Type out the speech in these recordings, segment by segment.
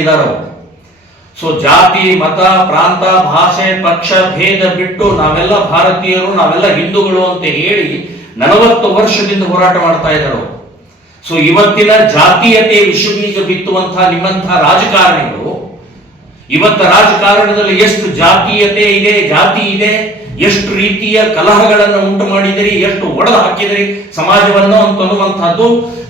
ಇದ್ದಾರೆ. ಸೊ ಜಾತಿ, ಮತ, ಪ್ರಾಂತ, ಭಾಷೆ, ಪಕ್ಷ, ಭೇದ ಬಿಟ್ಟು ನಾವೆಲ್ಲ ಭಾರತೀಯರು, ನಾವೆಲ್ಲ ಹಿಂದೂಗಳು ಅಂತ ಹೇಳಿ ನಲವತ್ತು ವರ್ಷದಿಂದ ಹೋರಾಟ ಮಾಡ್ತಾ ಇದ್ದಾರೆ. ಸೊ ಇವತ್ತಿನ ಜಾತೀಯತೆ ವಿಷಬೀಜ ಬಿತ್ತುವಂತಹ ನಿಮ್ಮಂತಹ ರಾಜಕಾರಣಿಗಳು, ಇವತ್ತ ರಾಜಕಾರಣದಲ್ಲಿ ಎಷ್ಟು ಜಾತೀಯತೆ ಇದೆ, ಜಾತಿ ಇದೆ, ಎಷ್ಟು ರೀತಿಯ ಕಲಹಗಳನ್ನು ಉಂಟು ಮಾಡಿದಿರಿ, ಎಷ್ಟು ಒಡೆದು ಹಾಕಿದಿರಿ ಸಮಾಜವನ್ನು ಅಂತನ್ನುವಂತಹದ್ದು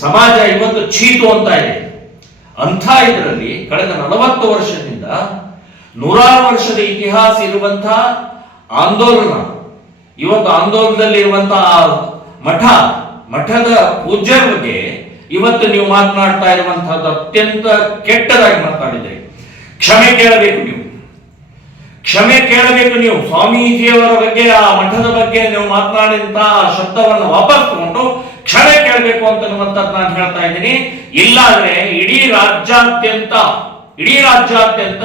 ಸಮಾಜ ಇವತ್ತು ಚೀತು ಅಂತ ಇದೆ. ಅಂಥ ಇದರಲ್ಲಿ ಕಳೆದ ನಲವತ್ತು ವರ್ಷದಿಂದ ನೂರಾರು ವರ್ಷದ ಇತಿಹಾಸ ಇರುವಂತಹ ಆಂದೋಲನ, ಇವತ್ತು ಆಂದೋಲನದಲ್ಲಿ ಇರುವಂತಹ ಮಠ, ಮಠದ ಪೂಜ್ಯರ ಬಗ್ಗೆ ಇವತ್ತು ನೀವು ಮಾತನಾಡ್ತಾ ಇರುವಂತಹದ್ದು ಅತ್ಯಂತ ಕೆಟ್ಟದಾಗಿ ಮಾತಾಡಿದ್ರೆ ಕ್ಷಮೆ ಕೇಳಬೇಕು ನೀವು. ಕ್ಷಮೆ ಕೇಳಬೇಕು ನೀವು. ಸ್ವಾಮೀಜಿಯವರ ಬಗ್ಗೆ, ಆ ಮಠದ ಬಗ್ಗೆ ನೀವು ಮಾತನಾಡಿದಂತಹ ಶಬ್ದವನ್ನು ವಾಪಸ್ ಅನ್ನುವಂತ ಅಂತನ್ನುವಂಥದ್ದು ನಾನು ಹೇಳ್ತಾ ಇದ್ದೀನಿ. ಇಲ್ಲಾಂದ್ರೆ ಇಡೀ ರಾಜ್ಯಾದ್ಯಂತ ಇಡೀ ರಾಜ್ಯಾದ್ಯಂತ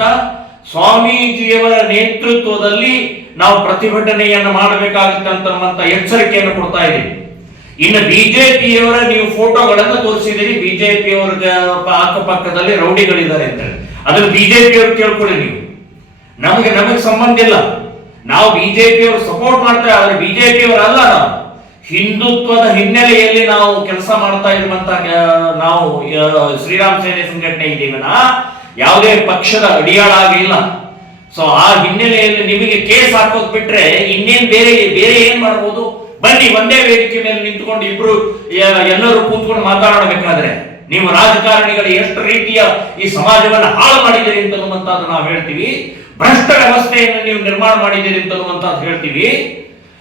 ಸ್ವಾಮೀಜಿಯವರ ನೇತೃತ್ವದಲ್ಲಿ ನಾವು ಪ್ರತಿಭಟನೆಯನ್ನು ಮಾಡಬೇಕಾಗುತ್ತೆ ಅಂತನ್ನುವಂತ ಎಚ್ಚರಿಕೆಯನ್ನು ಕೊಡ್ತಾ ಇದ್ದೀವಿ ಇನ್ನು ಬಿಜೆಪಿಯವರ ನೀವು ಫೋಟೋಗಳನ್ನು ತೋರಿಸಿದಿರಿ ಬಿಜೆಪಿಯವರ ಅಕ್ಕಪಕ್ಕದಲ್ಲಿ ರೌಡಿಗಳಿದ್ದಾರೆ ಅಂತ ಹೇಳಿ. ಅದನ್ನು ಬಿಜೆಪಿಯವರು ಕೇಳ್ಕೊಳ್ಳಿ ನೀವು. ನಮಗೆ ನಮಗೆ ಸಂಬಂಧ ಇಲ್ಲ. ನಾವು ಬಿಜೆಪಿಯವರು ಸಪೋರ್ಟ್ ಮಾಡ್ತೇವೆ ಆದ್ರೆ ಬಿಜೆಪಿಯವರು ಅಲ್ಲ ನಾವು. ಹಿಂದುತ್ವದ ಹಿನ್ನೆಲೆಯಲ್ಲಿ ನಾವು ಕೆಲಸ ಮಾಡ್ತಾ ಇರುವಂತ ನಾವು ಶ್ರೀರಾಮ್ ಸೇನೆ ಸಂಘಟನೆ ಇದ್ದೀವನ ಯಾವುದೇ ಪಕ್ಷದ ಅಡಿಯಾಳಾಗಿಲ್ಲ ಸೊ ಆ ಹಿನ್ನೆಲೆಯಲ್ಲಿ ನಿಮಗೆ ಕೇಸ್ ಹಾಕೋದ್ ಬಿಟ್ರೆ ಇನ್ನೇನ್ ಬೇರೆ ಬೇರೆ ಏನ್ ಮಾಡ್ಬೋದು? ಬನ್ನಿ, ಒಂದೇ ವೇದಿಕೆ ಮೇಲೆ ನಿಂತ್ಕೊಂಡು ಇಬ್ರು ಎಲ್ಲರೂ ಕೂತ್ಕೊಂಡು ಮಾತಾಡಬೇಕಾದ್ರೆ. ನೀವು ರಾಜಕಾರಣಿಗಳು ಎಷ್ಟು ರೀತಿಯ ಈ ಸಮಾಜವನ್ನು ಹಾಳು ಮಾಡಿದ್ದೀರಿ ಅಂತನ್ನುವಂತದ್ದು ನಾವು ಹೇಳ್ತೀವಿ. ಭ್ರಷ್ಟ ವ್ಯವಸ್ಥೆಯನ್ನು ನೀವು ನಿರ್ಮಾಣ ಮಾಡಿದ್ದೀರಿ ಅಂತನ್ನುವಂತದ್ದು ಹೇಳ್ತೀವಿ.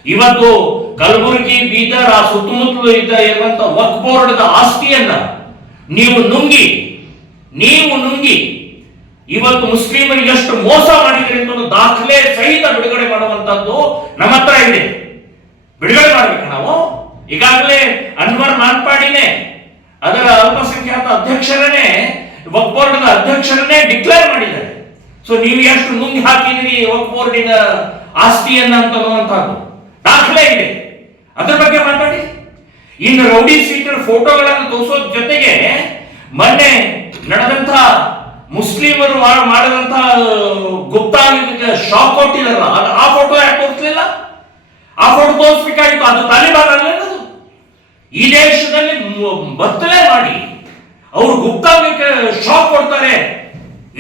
ಇವತ್ತು ಕಲಬುರಗಿ ಬೀದರ್ ಆ ಸುತ್ತಮುತ್ತಲು ಇದ್ದ ಇರುವಂತ ವಕ್ ಬೋರ್ಡ್ ಆಸ್ತಿಯನ್ನ ನೀವು ನುಂಗಿ ನೀವು ನುಂಗಿ ಇವತ್ತು ಮುಸ್ಲಿಮರಿಗೆ ಎಷ್ಟು ಮೋಸ ಮಾಡಿದ್ರೆ ಅಂತ ದಾಖಲೆ ಸಹಿತ ಬಿಡುಗಡೆ ಮಾಡುವಂತದ್ದು ನಮ್ಮ ಹತ್ರ ಇದೆ. ಬಿಡುಗಡೆ ಮಾಡ್ಬೇಕು ನಾವು. ಈಗಾಗಲೇ ಅನ್ವರ್ ಮಾನ್ಪಾಡಿನೇ ಅದರ ಅಲ್ಪಸಂಖ್ಯಾತ ಅಧ್ಯಕ್ಷರನ್ನೇ ವಕ್ ಬೋರ್ಡ್ ಅಧ್ಯಕ್ಷರನ್ನೇ ಡಿಕ್ಲೇರ್ ಮಾಡಿದ್ದಾರೆ. ಸೊ ನೀವು ಎಷ್ಟು ನುಂಗಿ ಹಾಕಿದಿರಿ ವಕ್ ಬೋರ್ಡಿನ ಆಸ್ತಿಯನ್ನ ಅಂತ ದಾಖಲೆ ಇದೆ. ಅದ್ರ ಬಗ್ಗೆ ಮಾತಾಡಿ. ಇನ್ನು ರೌಡಿ ಸೀಟರ್ ಫೋಟೋಗಳನ್ನು ತೋರಿಸೋದ್ ಜೊತೆಗೆ ಮೊನ್ನೆ ನಡೆದಂತ ಮುಸ್ಲಿಮರು ಮಾಡಿದಂತ ಗುಪ್ತಾ ಶಾಕ್ ಕೊಟ್ಟಿರಲ್ಲ ಅದು ಆ ಫೋಟೋ ಯಾಕೆ ತೋರಿಸಲಿಲ್ಲ? ಆ ಫೋಟೋ ತೋರಿಸ್ಬೇಕಾಗಿತ್ತು, ಅದು ತಾಲಿಬಾನ್ ಅಲ್ಲೇನದು ಈ ದೇಶದಲ್ಲಿ ಬತ್ತಲೆ ಮಾಡಿ ಅವರು ಗುಪ್ತಾಂಗಕ್ಕೆ ಶಾಕ್ ಕೊಡ್ತಾರೆ.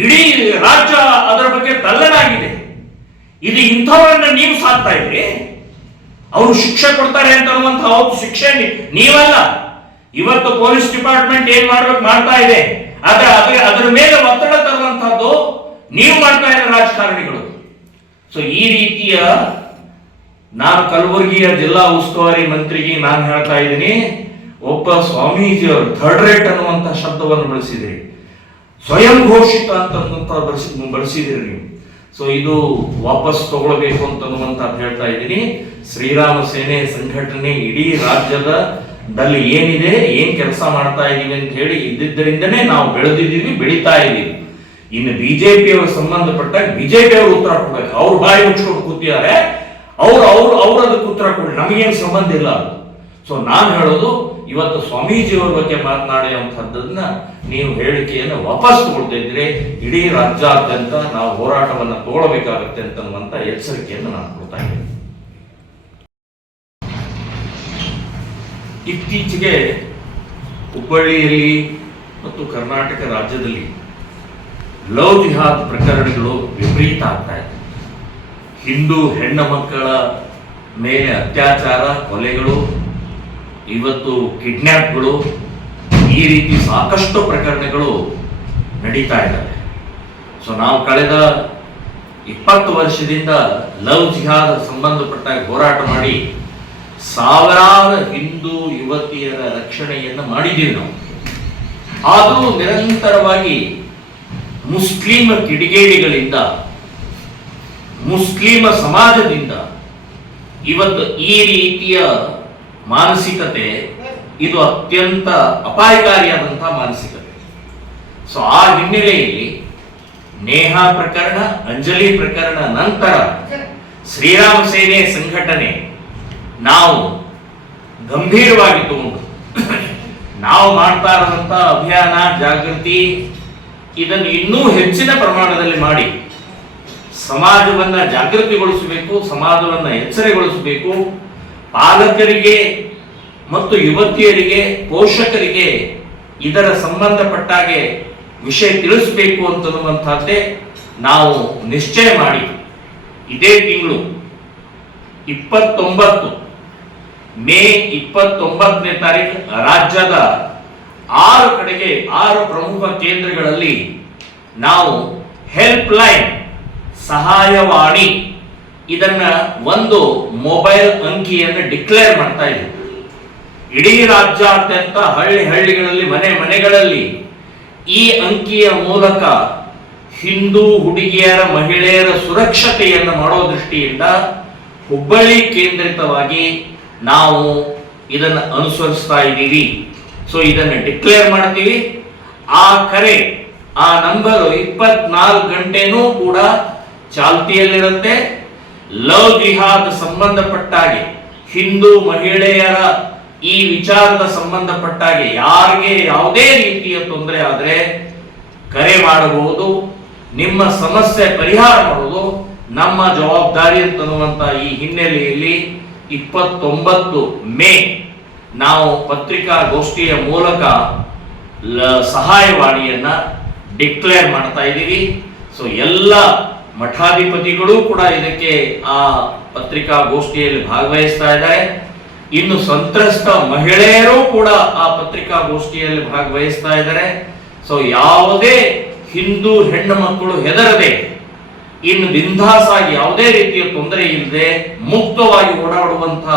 ಇಡೀ ರಾಜ್ಯ ಅದರ ಬಗ್ಗೆ ತಲ್ಲಣಾಗಿದೆ ಇದು ಇಂಥವರನ್ನ ನೀವು ಸಾಕ್ತಾ ಇದ್ರಿ? ಅವರು ಶಿಕ್ಷೆ ಕೊಡ್ತಾರೆ ಅಂತ ಅನ್ನುವಂಥ ಅವ್ರು ಶಿಕ್ಷೆ ನೀವಲ್ಲ. ಇವತ್ತು ಪೊಲೀಸ್ ಡಿಪಾರ್ಟ್ಮೆಂಟ್ ಏನ್ ಮಾಡ್ಬೇಕು ಮಾಡ್ತಾ ಇದೆ. ಆದ್ರೆ ಅದ್ರ ಅದರ ಮೇಲೆ ಒತ್ತಡ ತರುವಂತಹದ್ದು ನೀವು ಮಾಡ್ತಾ ಇರೋ ರಾಜಕಾರಣಿಗಳು. ಸೊ ಈ ರೀತಿಯ ನಾನು ಕಲಬುರಗಿಯ ಜಿಲ್ಲಾ ಉಸ್ತುವಾರಿ ಮಂತ್ರಿಗೆ ನಾನು ಹೇಳ್ತಾ ಇದ್ದೀನಿ, ಒಬ್ಬ ಸ್ವಾಮೀಜಿಯವರು ಥರ್ಡ್ ರೇಟ್ ಅನ್ನುವಂಥ ಶಬ್ದವನ್ನು ಬಳಸಿದಿರಿ. ಸ್ವಯಂ ಘೋಷಿತ ಅಂತ ಬಳಸಿ ಬಳಸಿದಿರಿ ನೀವು. ಸೊ ಇದು ವಾಪಸ್ ತಗೊಳ್ಬೇಕು ಅಂತ ಹೇಳ್ತಾ ಇದ್ದೀನಿ. ಶ್ರೀರಾಮ ಸೇನೆ ಸಂಘಟನೆ ಇಡೀ ರಾಜ್ಯದ ದಲ್ಲಿ ಏನಿದೆ, ಏನ್ ಕೆಲಸ ಮಾಡ್ತಾ ಇದೀವಿ ಅಂತ ಹೇಳಿ ಇದ್ದಿದ್ದರಿಂದನೇ ನಾವು ಬೆಳೆದಿದ್ದೀವಿ, ಬೆಳೀತಾ ಇದ್ದೀವಿ. ಇನ್ನು ಬಿಜೆಪಿಯವರು ಸಂಬಂಧಪಟ್ಟ ಬಿಜೆಪಿ ಅವರು ಉತ್ತರ ಕೊಡ್ಬೇಕು. ಅವ್ರು ಬಾಯಿ ಮುಚ್ಕೊಂಡು ಕೂತಿದ್ದಾರೆ. ಅವ್ರು ಅವ್ರು ಅವ್ರ ಅದಕ್ಕೆ ಉತ್ತರ ಕೊಡಿ ನಮಗೇನು ಸಂಬಂಧ ಇಲ್ಲ ಸೊ ನಾನು ಹೇಳೋದು ಇವತ್ತು ಸ್ವಾಮೀಜಿಯವ್ರ ಬಗ್ಗೆ ಮಾತನಾಡುವಂಥದ್ದನ್ನ ನೀವು ಹೇಳಿಕೆಯನ್ನು ವಾಪಸ್ ಇದ್ರೆ ಇಡೀ ರಾಜ್ಯಾದ್ಯಂತ ನಾವು ಹೋರಾಟವನ್ನು ತಗೊಳ್ಬೇಕಾಗುತ್ತೆ ಅಂತ ಎಚ್ಚರಿಕೆಯನ್ನು ನಾನು ಕೊಡ್ತಾ ಇದ್ದೀನಿ. ಇತ್ತೀಚೆಗೆ ಹುಬ್ಬಳ್ಳಿಯಲ್ಲಿ ಮತ್ತು ಕರ್ನಾಟಕ ರಾಜ್ಯದಲ್ಲಿ ಲವ್ ಜಿಹಾದ್ ಪ್ರಕರಣಗಳು ವಿಪರೀತ ಆಗ್ತಾ ಇದೆ. ಹಿಂದೂ ಹೆಣ್ಣು ಮಕ್ಕಳ ಮೇಲೆ ಅತ್ಯಾಚಾರ, ಕೊಲೆಗಳು ಇವತ್ತು ಕಿಡ್ನ್ಯಾಪ್ಗಳು ಈ ರೀತಿ ಸಾಕಷ್ಟು ಪ್ರಕರಣಗಳು ನಡೀತಾ ಇದ್ದಾವೆ. ಸೊ ನಾವು ಕಳೆದ ಇಪ್ಪತ್ತು ವರ್ಷದಿಂದ ಲವ್ ಜಿಹಾದ್ ಸಂಬಂಧಪಟ್ಟ ಹೋರಾಟ ಮಾಡಿ ಸಾವಿರಾರು ಹಿಂದೂ ಯುವತಿಯರ ರಕ್ಷಣೆಯನ್ನು ಮಾಡಿದ್ದೀವಿ ನಾವು. ಆದರೂ ನಿರಂತರವಾಗಿ ಮುಸ್ಲಿಮ ಕಿಡಿಗೇಡಿಗಳಿಂದ ಮುಸ್ಲಿಮ ಸಮಾಜದಿಂದ ಇವತ್ತು ಈ ರೀತಿಯ ಮಾನಸಿಕತೆ ಇದು ಅತ್ಯಂತ ಅಪಾಯಕಾರಿಯಾದಂತಹ ಮಾನಸಿಕತೆ. ಸೊ ಆ ಹಿನ್ನೆಲೆಯಲ್ಲಿ ನೇಹಾ ಪ್ರಕರಣ, ಅಂಜಲಿ ಪ್ರಕರಣ ನಂತರ ಶ್ರೀರಾಮ ಸೇನೆ ಸಂಘಟನೆ ನಾವು ಗಂಭೀರವಾಗಿ ತಗೊಂಡು, ನಾವು ಮಾಡ್ತಾ ಇರುವಂತ ಅಭಿಯಾನ, ಜಾಗೃತಿ, ಇದನ್ನು ಇನ್ನೂ ಹೆಚ್ಚಿನ ಪ್ರಮಾಣದಲ್ಲಿ ಮಾಡಿ ಸಮಾಜವನ್ನ ಜಾಗೃತಿಗೊಳಿಸಬೇಕು, ಸಮಾಜವನ್ನ ಎಚ್ಚರಗೊಳಿಸಬೇಕು. ಪಾಲಕರಿಗೆ ಮತ್ತು ಯುವತಿಯರಿಗೆ, ಪೋಷಕರಿಗೆ ಇದರ ಸಂಬಂಧಪಟ್ಟಾಗೆ ವಿಷಯ ತಿಳಿಸಬೇಕು ಅಂತನ್ನುವಂಥದ್ದೇ ನಾವು ನಿಶ್ಚಯ ಮಾಡಿ. ಇದೇ ತಿಂಗಳು ಇಪ್ಪತ್ತೊಂಬತ್ತು, ಮೇ ಇಪ್ಪತ್ತೊಂಬತ್ತನೇ ತಾರೀಕು ರಾಜ್ಯದ ಆರು ಕಡೆಗೆ ಆರು ಪ್ರಮುಖ ಕೇಂದ್ರಗಳಲ್ಲಿ ನಾವು ಹೆಲ್ಪ್ ಲೈನ್ ಸಹಾಯವಾಣಿ ಇದನ್ನ ಒಂದು ಮೊಬೈಲ್ ಅಂಕಿಯನ್ನು ಡಿಕ್ಲೇರ್ ಮಾಡ್ತಾ ಇದ್ದೀವಿ. ಇಡೀ ರಾಜ್ಯಾದ್ಯಂತ ಹಳ್ಳಿ ಹಳ್ಳಿಗಳಲ್ಲಿ, ಮನೆ ಮನೆಗಳಲ್ಲಿ ಈ ಅಂಕಿಯ ಮೂಲಕ ಹಿಂದೂ ಹುಡುಗಿಯರ, ಮಹಿಳೆಯರ ಸುರಕ್ಷತೆಯನ್ನು ಮಾಡೋ ದೃಷ್ಟಿಯಿಂದ ಹುಬ್ಬಳ್ಳಿ ಕೇಂದ್ರಿತವಾಗಿ ನಾವು ಇದನ್ನು ಅನುಸರಿಸ್ತಾ ಇದ್ದೀವಿ. ಸೊ ಇದನ್ನು ಡಿಕ್ಲೇರ್ ಮಾಡ್ತೀವಿ. ಆ ಕರೆ, ಆ ನಂಬರ್ ಇಪ್ಪತ್ನಾಲ್ಕು ಗಂಟೆನೂ ಕೂಡ ಚಾಲ್ತಿಯಲ್ಲಿರುತ್ತೆ. ಲವ್ ಜಿಹಾದ್ ಸಂಬಂಧಪಟ್ಟಾಗೆ, ಹಿಂದೂ ಮಹಿಳೆಯರ ಈ ವಿಚಾರದ ಸಂಬಂಧಪಟ್ಟಾಗೆ ಯಾರಿಗೆ ಯಾವುದೇ ರೀತಿಯ ತೊಂದರೆ ಆದರೆ ಕರೆ ಮಾಡಬಹುದು, ನಿಮ್ಮ ಸಮಸ್ಯೆ ಪರಿಹಾರ ಮಾಡುವುದು ನಮ್ಮ ಜವಾಬ್ದಾರಿ ಅಂತ ಈ ಹಿನ್ನೆಲೆಯಲ್ಲಿ ಇಪ್ಪತ್ತೊಂಬತ್ತು ಮೇ ನಾವು ಪತ್ರಿಕಾಗೋಷ್ಠಿಯ ಮೂಲಕ ಸಹಾಯವಾಣಿಯನ್ನ ಡಿಕ್ಲೇರ್ ಮಾಡ್ತಾ ಇದ್ದೀವಿ. ಸೊ ಎಲ್ಲ ಮಠಾಧಿಪತಿಗಳು ಕೂಡ ಇದಕ್ಕೆ ಆ ಪತ್ರಿಕಾಗೋಷ್ಠಿಯಲ್ಲಿ ಭಾಗವಹಿಸ್ತಾ ಇದ್ದಾರೆ. ಇನ್ನು ಸಂತ್ರಸ್ತ ಮಹಿಳೆಯರು ಕೂಡ ಆ ಪತ್ರಿಕಾಗೋಷ್ಠಿಯಲ್ಲಿ ಭಾಗವಹಿಸ್ತಾ ಇದ್ದಾರೆ. ಸೊ ಯಾವುದೇ ಹಿಂದೂ ಹೆಣ್ಣು ಮಕ್ಕಳು ಹೆದರದೆ ಇನ್ನು ಬಿಂದಾಸ್ ಆಗಿ ಯಾವುದೇ ರೀತಿಯ ತೊಂದರೆ ಇಲ್ಲದೆ ಮುಕ್ತವಾಗಿ ಓಡಾಡುವಂತ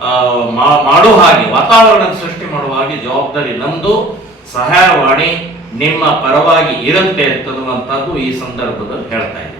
ಆ, ಮಾ- ಮಾಡೋ ಹಾಗೆ ವಾತಾವರಣ ಸೃಷ್ಟಿ ಮಾಡುವ ಹಾಗೆ ಜವಾಬ್ದಾರಿ ನಂದು ಸಹಾಯವಾಣಿ ನಿಮ್ಮ ಪರವಾಗಿ ಇರುತ್ತೆ ಅಂತನ್ನುವಂಥದ್ದು ಈ ಸಂದರ್ಭದಲ್ಲಿ ಹೇಳ್ತಾ ಇದ್ದೀನಿ.